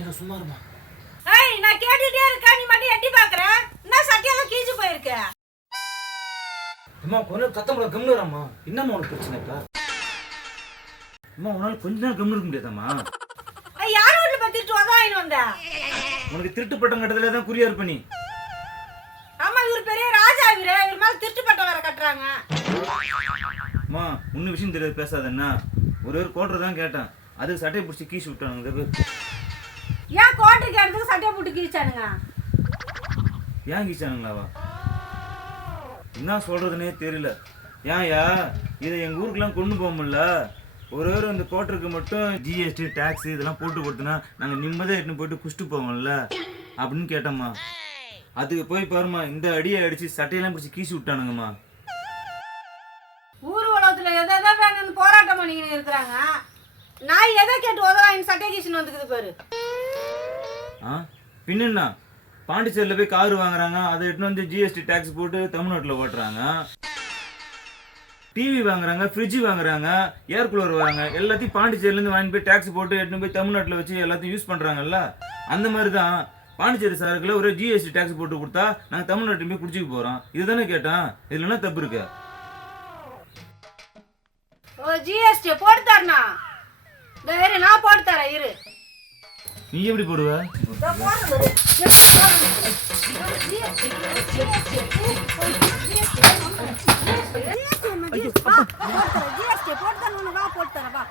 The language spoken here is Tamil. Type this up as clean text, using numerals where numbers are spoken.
நீங்க சும்மா இருமா. ஏய் நான் கேட்டுட்டே இருக்கேன், நீ மட்டும் எட்டி பாக்குற. என்ன சட்டையெல்லாம் கீஞ்சு போயிருக்கு. அம்மா கொஞ்சம் கத்தம்பள கம்முறாம்மா. என்னம்மா உனக்கு பிரச்சனை இப்ப? அம்மா உன்னால கொஞ்ச நேரம் கம்மு இருக்க முடியாதாம்மா? ஏய் யார் வீட்ல பத்திட்டு வந்தாயின்னு வந்த? உனக்கு திருட்டு பட்டம் கட்டதுல தான் குறியா இருப்ப நீ. ஆமா இவர் பெரிய ராஜா இவரு. இவர் மேல திருட்டு பட்டம் வேற கட்டுறாங்க. அம்மா ஒன்னும் விஷயம் தெரியாது பேசாதன்னா. ஒரு கோட்டர் தான் கேட்டேன். அது சட்டையை பிடிச்சி கீசி விட்டானுங்க. ஏன் கோட்டருக்கு எடுத்து சட்டையை போட்டு கீச்சானுங்க? ஏன் கீச்சானுங்களாவா? என்ன சொல்றதுன்னே தெரியல. ஏன்யா இதை எங்க ஊருக்குலாம் கொண்டு போக முடியல. ஒரு இந்த கோட்டருக்கு மட்டும் ஜிஎஸ்டி டாக்ஸ் இதெல்லாம் போட்டு கொடுத்தனா நாங்க நிம்மதியாக எடுத்துன்னு போயிட்டு குஷ்டு போவோம்ல அப்படின்னு கேட்டோம்மா. அதுக்கு போய் பாருமா இந்த அடியை அடிச்சு சட்டையெல்லாம் பிடிச்சி கீசி விட்டானுங்கம்மா. ஊர் உலகத்துல எதை வேணும்னு போராட்டம் பண்ணிக்கின்னு இருக்கிறாங்க. நான் எதை கேட்டு உதவாயின்னு சட்டை கீச்சுன்னு வந்துக்குது பாரு. பின்னா பாண்டிச்சேரியில் போய் காரு வாங்குறாங்க, அதை எடுத்துன்னு வந்து ஜிஎஸ்டி டாக்ஸ் போட்டு தமிழ்நாட்டில் ஓட்டுறாங்க. டிவி வாங்குறாங்க, ஃப்ரிட்ஜ் வாங்குறாங்க, ஏர் கூலர் வாங்க, எல்லாத்தையும் பாண்டிச்சேரியிலேருந்து வாங்கி போய் டாக்ஸ் போட்டு எடுத்துன்னு போய் தமிழ்நாட்டில் வச்சு எல்லாத்தையும் யூஸ் பண்ணுறாங்கல்ல. அந்த மாதிரி தான் பாண்டிச்சேரி சாருக்குள்ள ஒரு ஜிஎஸ்டி டாக்ஸ் போட்டு கொடுத்தா நாங்கள் தமிழ்நாட்டில் போய் குடிச்சிக்க போகிறோம். இதுதானே கேட்டேன். இதில் என்ன தப்பு இருக்கு? ஓ ஜிஎஸ்டி போட்டு தரனா? நான் போட்டு தரேன் இரு. நீ எப்படி போடுவ? போட்டு தரேன் வா.